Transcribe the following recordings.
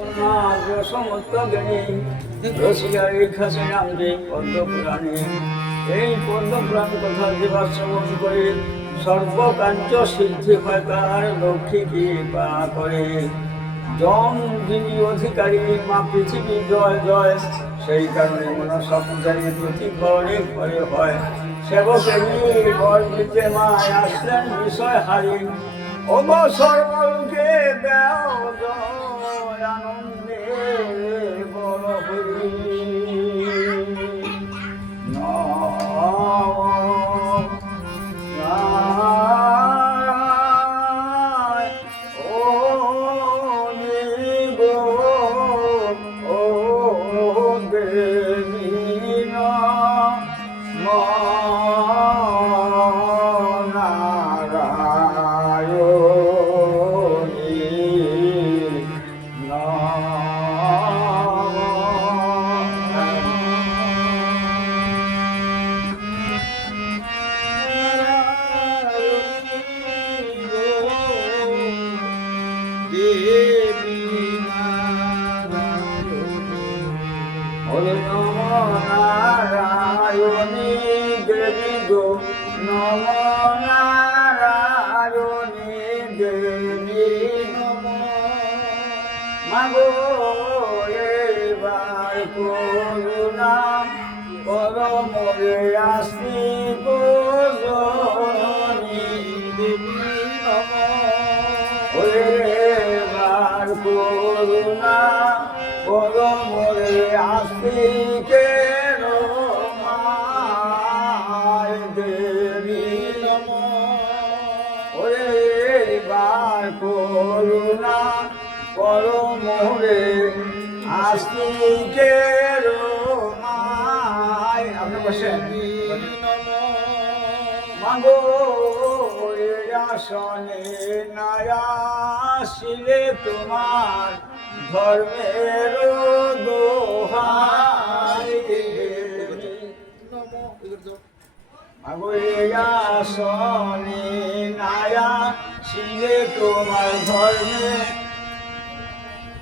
সমস্ত জ্ঞানী এই পদ্মপুরাণ কথা যেবার শ্রবণ করে সর্বকার্য সিদ্ধি হয় তার লক্ষ্মী কৃপা করে জম যিনি অধিকারী মা পৃথিবী জয় জয়, সেই কারণে মনে সপ্তাহে প্রতি ঘরে ঘরে হয় সেবকের বর দিতে মায় আসলেন বিষয় হারি অবসর বলকে দেও মাগো এবার করুণা পরমরে আসি গো জননী দেবী নম। এবার করুণা পরমরে আসি কে মায়। আপনার পাশে মাগো আসনে নায়াসিলে তোমার ধর্মের দোহাই। মাগো আসনে নায়াসিলে তোমার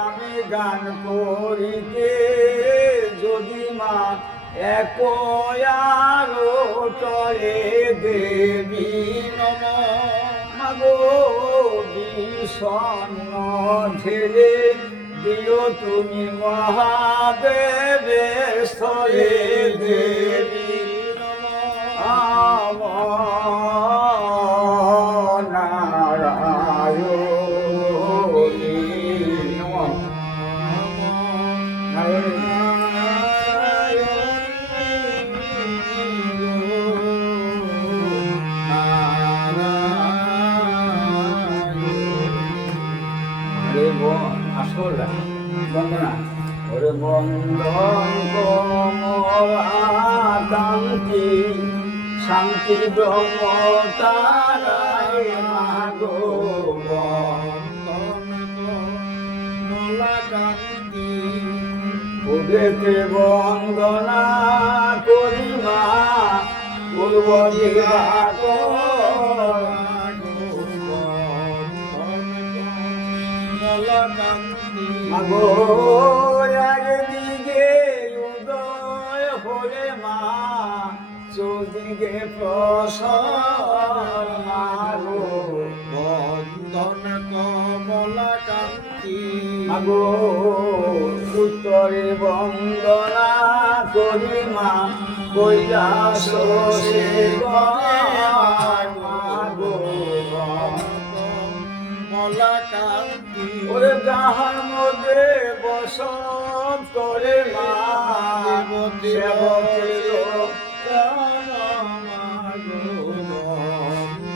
আমি গান করিতে যদি মা এক আরও টলে দেবী নম। মাগো বিষণ্ণ ঢেলে দিও তুমি মহাদেবের স্থলে দেবী আমার না, বন্দনা। ওরে বন্দন কমলাকান্তি শান্তি ব্রহ্ম তারায় মাগো বন্দনা করি মা পূর্ব দিবাক মাগো একদিকে উদয় হলে মা চৌদিকে প্রসর মাগো বন্ধন কমলা কান্তি মাগো উত্তরে বন্দনা করি মা কৈলাস ওরে যাহার মধ্যে বসত করে মা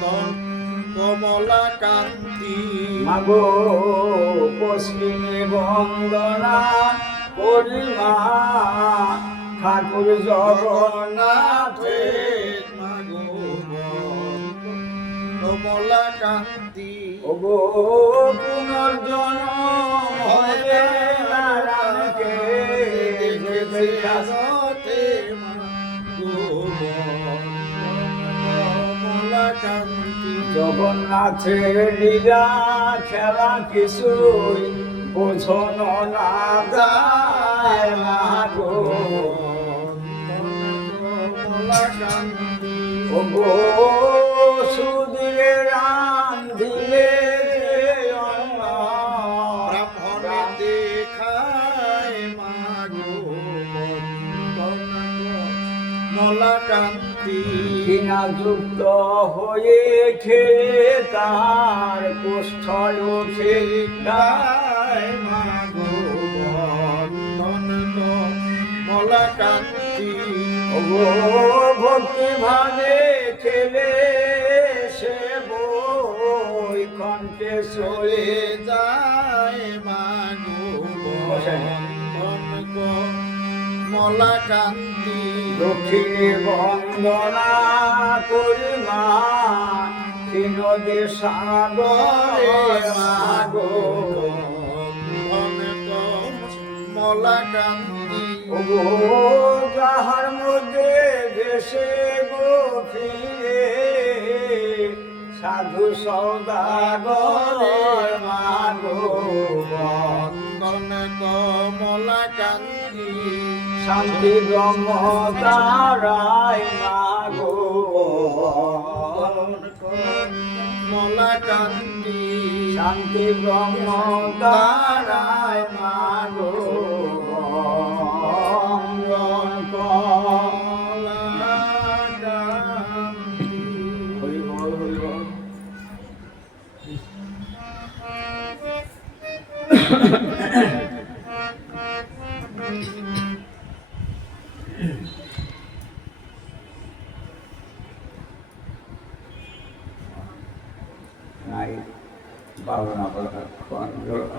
কমল কমলা কান্তি মাগো পশ্চিমে বন্দনা পরিমা ঠাকুর জগন্নাথে কমলা কান্তি। ওগো পুনর্জন্ম হবে কমলা কান্তি জগন্নাথের লীলা খেলা কিছুই বোঝনো না যায় কমলা কমলা কান্তি ঘৃণা যুক্ত হয়ে খেলে তার কুষ্ঠ ওঠে গায় মাগো কান্তি ভক্তি ভাবে খেলে সে বই কণ্ঠে চলে যায় মাগো বসেন। কমলা কান্তি দক্ষিণে বন্দনা করি মা তিনদে সাগরে মাগো। মলা কান্তি যাহার মধ্যে ভেসে গো ফিরে সাধু সৌদাগর মাগো। বন্দন কমলা কান্তি শান্তি ব্রহ্ম তারাই মাগো। মলা কান্তি শান্তি ব্রহ্ম তারায় মাগো।